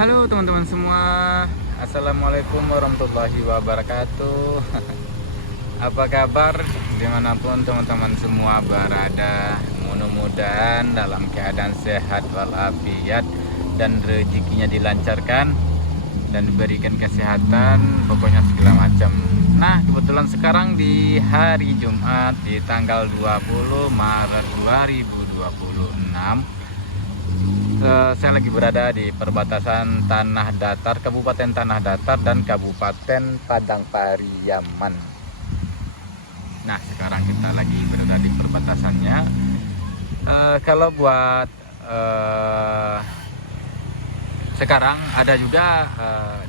Halo teman-teman semua, Assalamualaikum warahmatullahi wabarakatuh. Apa kabar dimanapun teman-teman semua berada? Mudah-mudahan dalam keadaan sehat walafiat dan rezekinya dilancarkan dan diberikan kesehatan, pokoknya segala macam. Nah, kebetulan sekarang di hari Jumat di tanggal 20 Maret 2026, saya lagi berada di perbatasan Tanah Datar, Kabupaten Tanah Datar dan Kabupaten Padang Pariaman. Nah, sekarang kita lagi berada di perbatasannya. Kalau buat sekarang ada juga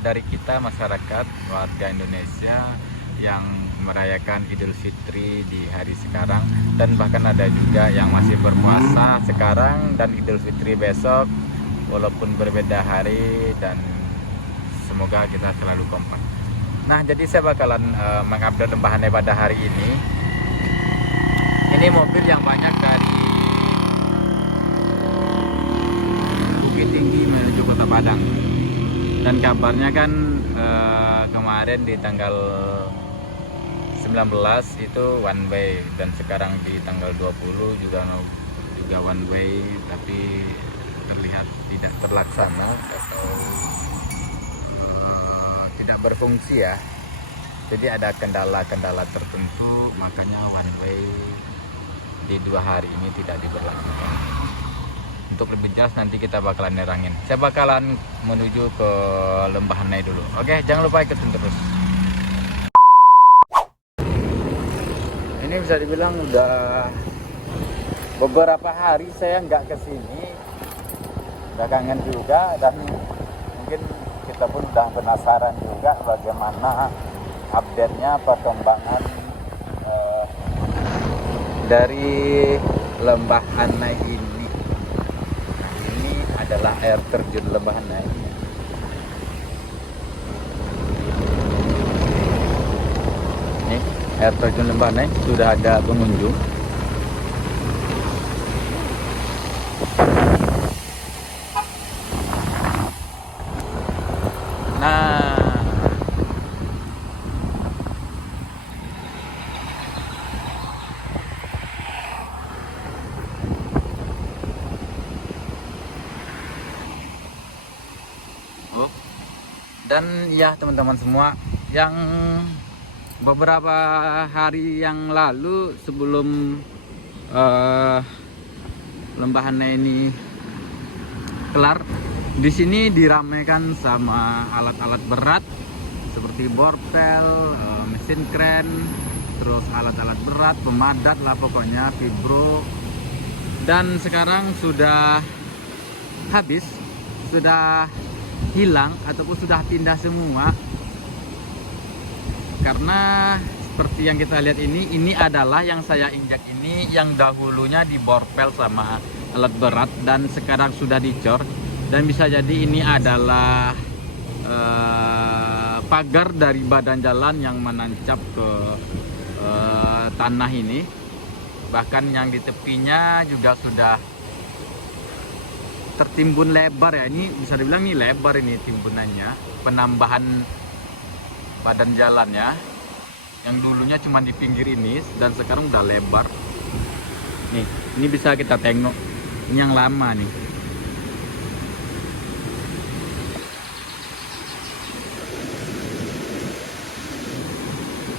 dari kita masyarakat warga Indonesia yang merayakan Idul Fitri di hari sekarang, dan bahkan ada juga yang masih berpuasa sekarang dan Idul Fitri besok, walaupun berbeda hari, dan semoga kita selalu kompak. Nah, jadi saya bakalan mengupdate lembahannya pada hari ini. Ini mobil yang banyak dari Bukit Tinggi menuju Kota Padang, dan kabarnya kan kemarin di tanggal 19 itu one way, dan sekarang di tanggal 20 juga one way, tapi terlihat tidak terlaksana atau tidak berfungsi ya. Jadi ada kendala-kendala tertentu, makanya one way di 2 hari ini tidak diberlakukan. Untuk lebih jelas nanti kita bakalan nerangin. Saya bakalan menuju ke Lembahanai dulu. Oke, jangan lupa ikutin terus. Ini bisa dibilang udah beberapa hari saya nggak kesini, udah kangen juga, dan mungkin kita pun udah penasaran juga bagaimana update-nya, perkembangan dari Lembahanai ini. Nah, ini adalah air terjun Lembahanai. Air terjun Lembahanai sudah ada pengunjung. Nah, dan ya teman-teman semua, yang beberapa hari yang lalu sebelum Lembahanai ini kelar, di sini diramaikan sama alat-alat berat seperti borpel, mesin kren, terus alat-alat berat, pemadat lah pokoknya, fibro. Dan sekarang sudah habis, sudah hilang ataupun sudah pindah semua. Karena seperti yang kita lihat ini adalah yang saya injak ini, yang dahulunya di borpel sama alat berat dan sekarang sudah dicor, dan bisa jadi ini adalah pagar dari badan jalan yang menancap ke tanah ini. Bahkan yang di tepinya juga sudah tertimbun lebar ya. Ini bisa dibilang ini lebar, ini timbunannya, penambahan badan jalannya yang dulunya cuma di pinggir ini dan sekarang udah lebar nih. Ini bisa kita tengok, ini yang lama nih.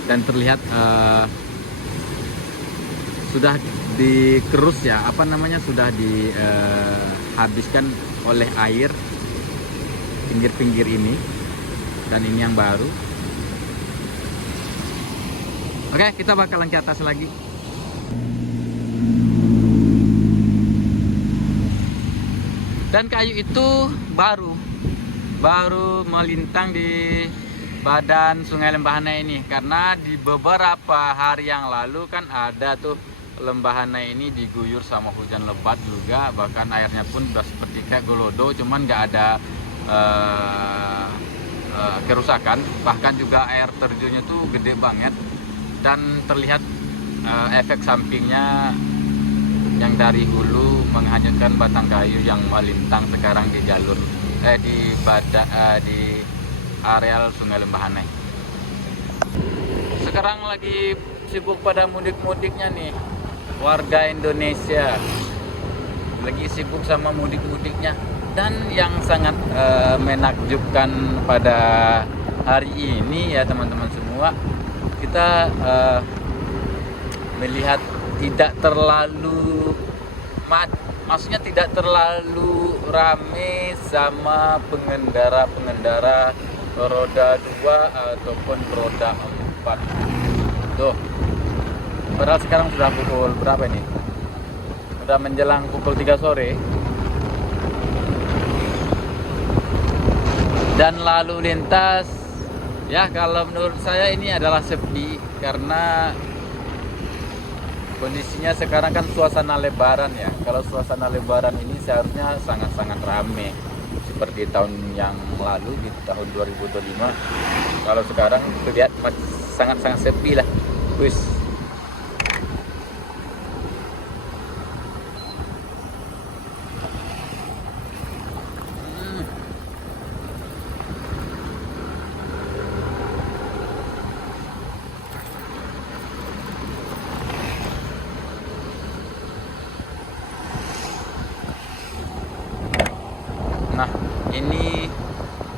Dan terlihat sudah dikerus ya, apa namanya, sudah dihabiskan oleh air pinggir-pinggir ini, dan ini yang baru. Oke, kita bakalan ke atas lagi. Dan kayu itu baru melintang di badan Sungai Lembahanai ini, karena di beberapa hari yang lalu kan ada tuh Lembahanai ini diguyur sama hujan lebat juga, bahkan airnya pun udah seperti kayak Golodo, cuman nggak ada kerusakan. Bahkan juga air terjunnya tuh gede banget, dan terlihat efek sampingnya yang dari hulu menghanyutkan batang kayu yang melintang sekarang di jalur di areal Sungai Lembahanai. Sekarang lagi sibuk pada mudik-mudiknya nih, warga Indonesia lagi sibuk sama mudik-mudiknya. Dan yang sangat menakjubkan pada hari ini ya teman-teman semua, kita melihat tidak terlalu maksudnya tidak terlalu rame sama pengendara roda 2 ataupun roda 4. Tuh, padahal sekarang sudah pukul berapa ini? Sudah menjelang pukul 3 sore. Dan lalu lintas, ya kalau menurut saya ini adalah sepi, karena kondisinya sekarang kan suasana lebaran ya. Kalau suasana lebaran ini seharusnya sangat-sangat ramai seperti tahun yang lalu di tahun 2025. Kalau sekarang terlihat sangat-sangat sepi lah. Wis. Nah, ini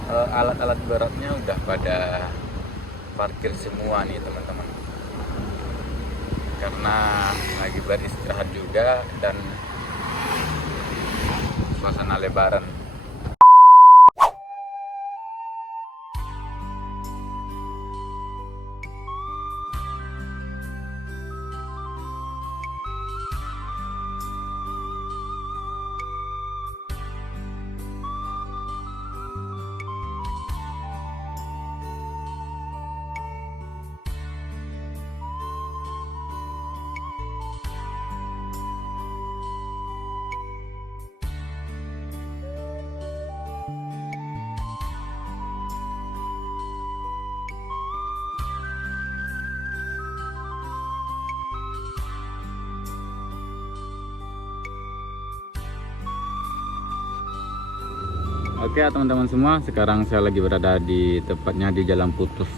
alat-alat beratnya udah pada parkir semua nih teman-teman, karena lagi beristirahat juga dan suasana lebaran. Oke teman-teman semua, sekarang saya lagi berada di tepatnya di Jalan Putus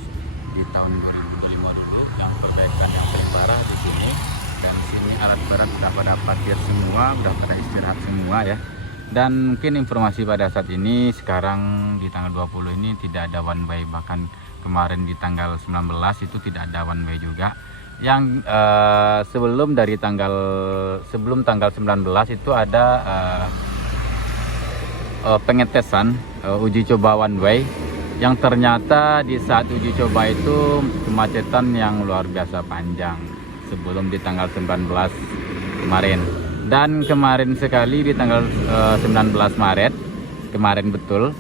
di tahun 2025 dulu, yang perbaikan yang terparah di sini. Dan sini alat berat sudah pada parkir semua, sudah pada istirahat semua ya. Dan mungkin informasi pada saat ini, sekarang di tanggal 20 ini tidak ada one way, bahkan kemarin di tanggal 19 itu tidak ada one way juga. Yang sebelum tanggal 19 itu ada pengetesan uji coba one way, yang ternyata di saat uji coba itu kemacetan yang luar biasa panjang sebelum di tanggal 19 kemarin. Dan kemarin sekali di tanggal 19 Maret kemarin betul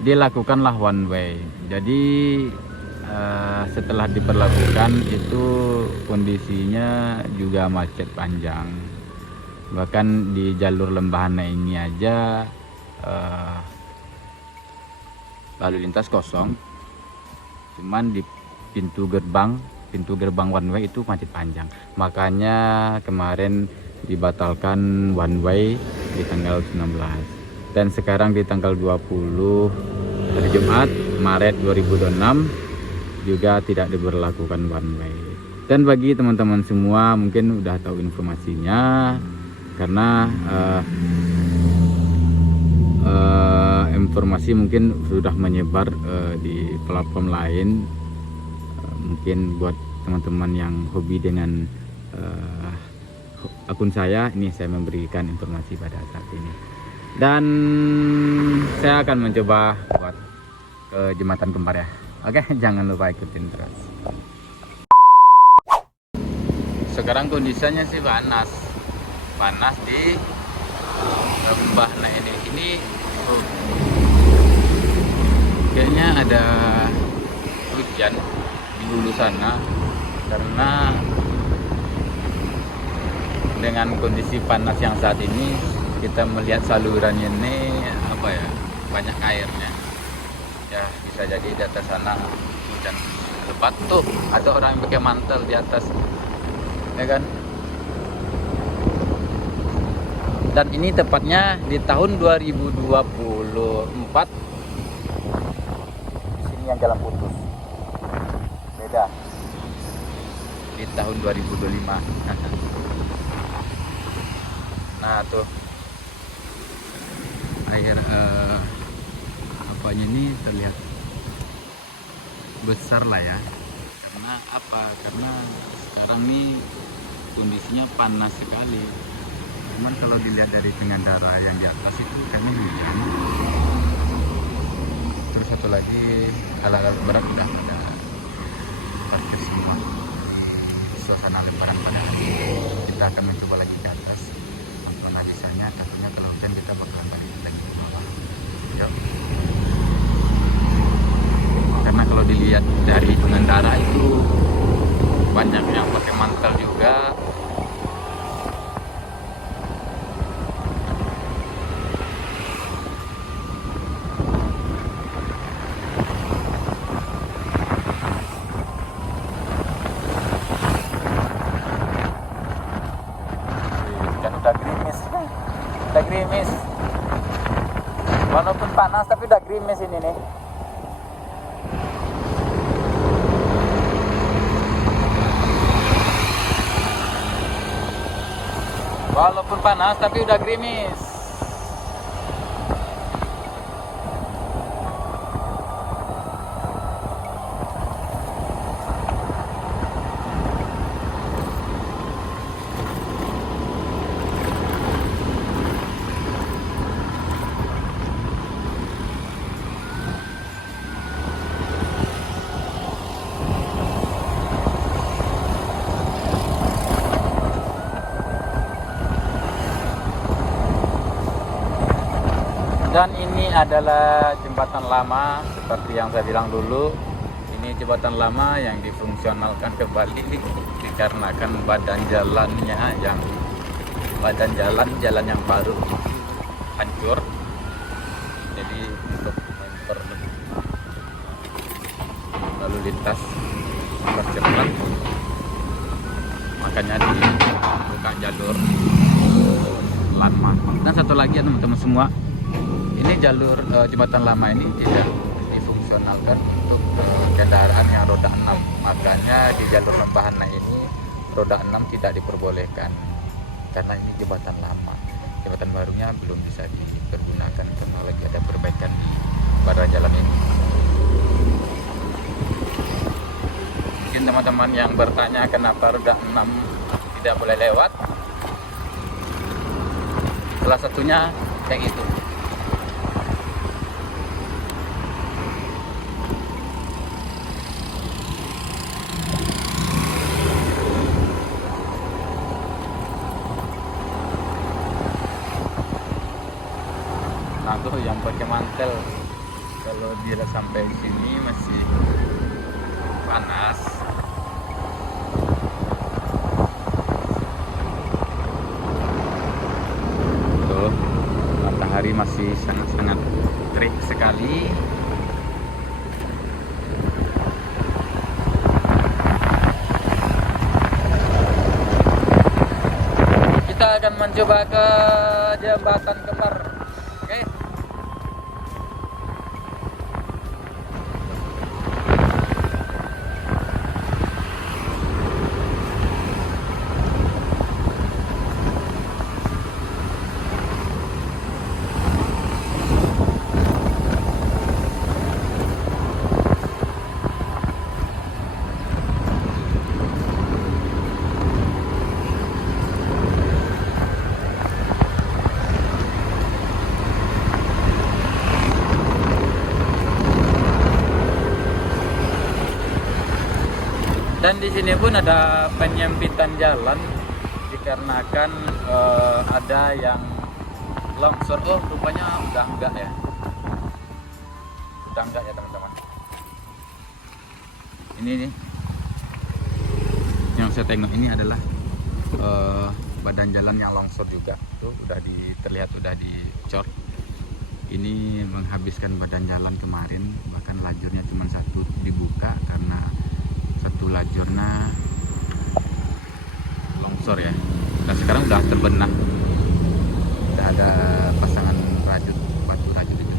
dilakukanlah one way. Jadi setelah diperlakukan itu kondisinya juga macet panjang, bahkan di jalur Lembahanai ini aja lalu lintas kosong, cuman di pintu gerbang one way itu macet panjang. Makanya kemarin dibatalkan one way di tanggal 19, dan sekarang di tanggal 20 hari Jumat Maret 2026 juga tidak diberlakukan one way. Dan bagi teman-teman semua mungkin udah tahu informasinya, karena informasi mungkin sudah menyebar di platform lain. Mungkin buat teman-teman yang hobi dengan akun saya, ini saya memberikan informasi pada saat ini. Dan saya akan mencoba buat ke Jembatan Kembar ya. Oke, jangan lupa ikutin terus. Sekarang kondisinya sih panas di Lembahanai ini kayaknya ada hujan di hulu sana, karena dengan kondisi panas yang saat ini kita melihat salurannya ini banyak airnya ya. Bisa jadi di atas sana hujan lebat tuh, ada orang yang pakai mantel di atas ya kan. Dan ini tepatnya di tahun 2020 di sini yang jalan putus. Beda di tahun 2025. Nah tuh air apanya ini terlihat besar lah ya. Karena apa? Karena sekarang nih kondisinya panas sekali. Cuman kalau dilihat dari pengendara yang di atas itu kami hujan. Terus satu lagi alat-alat berat udah pada parkir semua. Suasana lebaran pada hari ini. Kita akan mencoba lagi ke atas untuk analisanya. Tentunya kalau hujan kita bakalan balik lagi ke bawah. Yuk. Karena kalau dilihat dari pengendara itu banyak yang pakai mantel juga. Kan udah gerimis, walaupun panas tapi udah gerimis ini nih. Walaupun panas tapi udah gerimis. Dan ini adalah jembatan lama seperti yang saya bilang dulu. Ini jembatan lama yang difungsionalkan kembali dikarenakan badan jalannya jalan yang baru hancur. Jadi untuk memperlebih lalu lintas percepat, makanya dibuka jalur lama. Dan satu lagi ya teman-teman semua, ini jalur jembatan lama ini tidak difungsionalkan untuk kendaraan yang roda 6. Makanya di jalur Lembahana ini roda 6 tidak diperbolehkan karena ini jembatan lama. Jembatan barunya belum bisa dipergunakan karena lagi ada perbaikan badan jalan ini. Mungkin teman-teman yang bertanya kenapa roda 6 tidak boleh lewat, salah satunya kayak itu. Nah tuh yang pakai mantel, kalau dia sampai sini masih panas. Tuh matahari masih sangat-sangat terik sekali. Kita akan mencoba ke jembatan Kembar. Oke. Dan di sini pun ada penyempitan jalan dikarenakan ada yang longsor. Oh, rupanya udah enggak ya. Udah enggak ya teman-teman. Ini nih yang saya tengok ini adalah badan jalan yang longsor juga. Tuh udah terlihat udah dicor. Ini menghabiskan badan jalan kemarin, bahkan lajurnya cuma satu dibuka karena satu lajurnya longsor ya. Dan sekarang udah terbenah, udah ada pasangan rajut, batu rajut itu.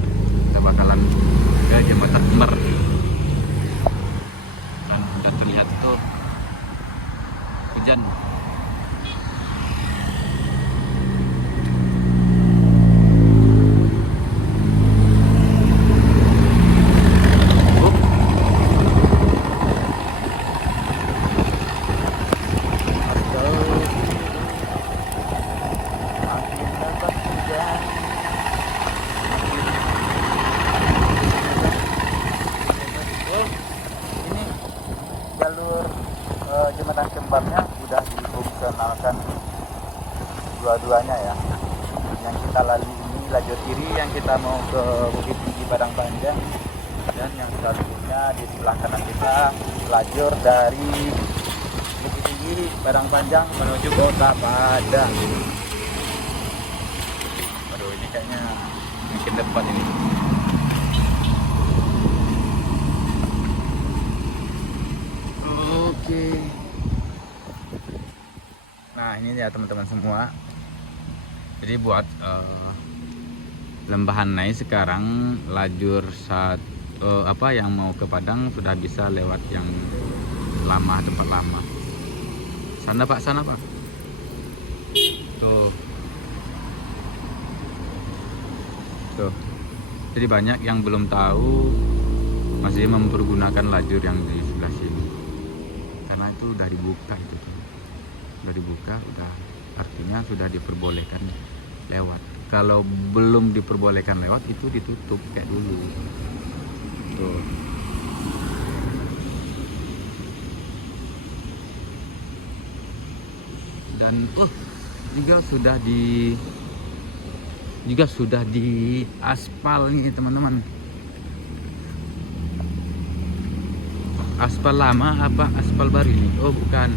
keduanya ya. Yang kita lalui ini lajur kiri yang kita mau ke Bukit Tinggi Padang Panjang, dan yang satunya di sebelah kanan kita lajur dari Bukit Tinggi Padang Panjang menuju Kota Padang. Waduh, ini kayaknya mungkin depan ini. Oke. Nah ini ya teman-teman semua. Jadi buat Lembahan Nai sekarang lajur yang mau ke Padang sudah bisa lewat yang lama, tempat lama. Sana Pak, sana Pak. Tuh. Tuh. Jadi banyak yang belum tahu masih mempergunakan lajur yang di sebelah sini. Karena itu udah dibuka itu tuh. Udah dibuka, udah artinya sudah diperbolehkan lewat. Kalau belum diperbolehkan lewat itu ditutup kayak dulu. Tuh. Dan juga sudah di aspal nih teman-teman. Aspal lama apa aspal baru ini? Oh bukan,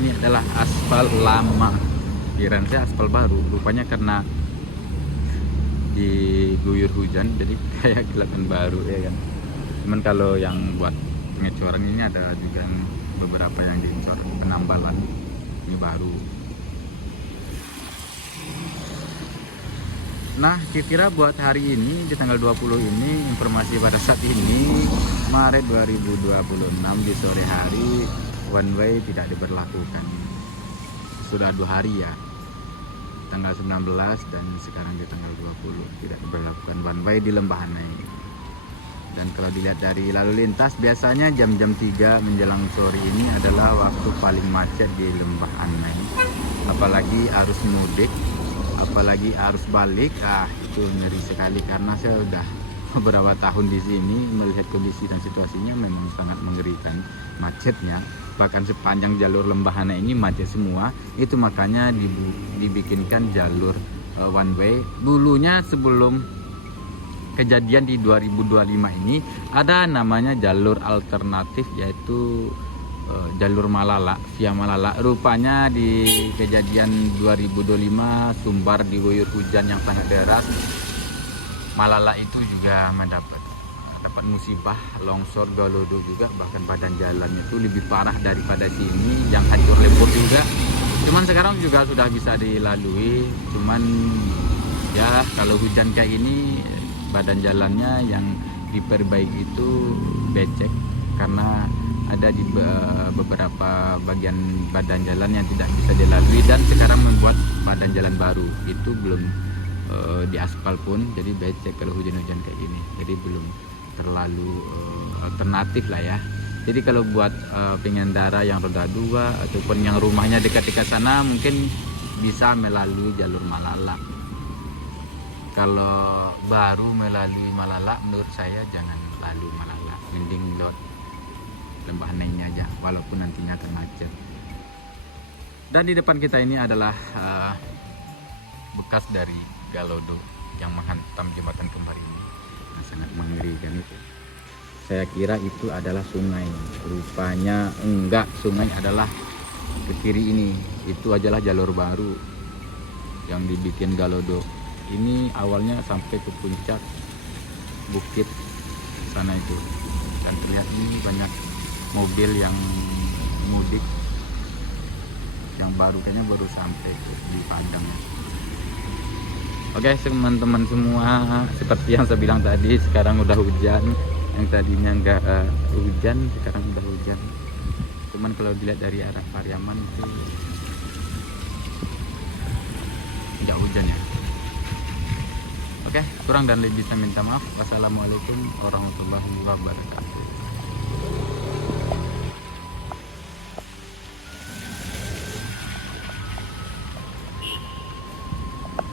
ini adalah aspal lama. Kirain saya aspal baru. Rupanya karena diguyur hujan jadi kayak kelihatan baru ya kan. Cuman kalau yang buat pengecoran ini ada juga beberapa yang diincor penambalan, ini baru. Nah kira-kira buat hari ini di tanggal 20 ini, informasi pada saat ini Maret 2026 di sore hari one way tidak diberlakukan. Sudah 2 hari ya, tanggal 19 dan sekarang di tanggal 20 tidak diberlakukan one way di Lembahan Nai. Dan kalau dilihat dari lalu lintas, biasanya jam-jam 3 menjelang sore ini adalah waktu paling macet di Lembahan Nai. Apalagi arus mudik, apalagi arus balik, itu ngeri sekali karena saya udah beberapa tahun di sini melihat kondisi dan situasinya memang sangat mengerikan macetnya. Bahkan sepanjang jalur Lembahan Nai ini macet semua. Itu makanya dibikinkan jalur one way. Dulunya sebelum kejadian di 2025 ini ada namanya jalur alternatif, yaitu jalur Malala, via Malala. Rupanya di kejadian 2025 Sumbar diguyur hujan yang sangat deras, Malala itu juga mendapat musibah, longsor, galodo juga, bahkan badan jalannya itu lebih parah daripada sini yang hancur lebur juga. Cuman sekarang juga sudah bisa dilalui, cuman ya kalau hujan kayak ini badan jalannya yang diperbaiki itu becek karena ada di beberapa bagian badan jalan yang tidak bisa dilalui, dan sekarang membuat badan jalan baru itu belum diaspal pun, jadi becek kalau hujan-hujan kayak gini. Jadi belum terlalu alternatif lah ya. Jadi kalau buat pengendara yang roda 2 ataupun yang rumahnya dekat-dekat sana mungkin bisa melalui jalur Malala. Kalau baru melalui Malala, menurut saya jangan lalu Malala, mending lewat Lembahan Nai aja, walaupun nantinya akan macet. Dan di depan kita ini adalah bekas dari galodo yang menghantam jembatan kembar ini. Nah, sangat mengerikan itu. Saya kira itu adalah sungai, rupanya enggak. Sungai adalah ke kiri ini, itu adalah jalur baru yang dibikin galodo. Ini awalnya sampai ke puncak bukit sana itu, dan terlihat ini banyak mobil yang mudik yang baru, kayaknya baru sampai di Padang ya. Oke teman-teman semua, seperti yang saya bilang tadi, sekarang udah hujan. Yang tadinya enggak hujan, sekarang udah hujan. Cuman kalau dilihat dari arah Pariaman itu enggak hujan ya. Oke, kurang dan lebih saya minta maaf. Wassalamualaikum warahmatullahi wabarakatuh.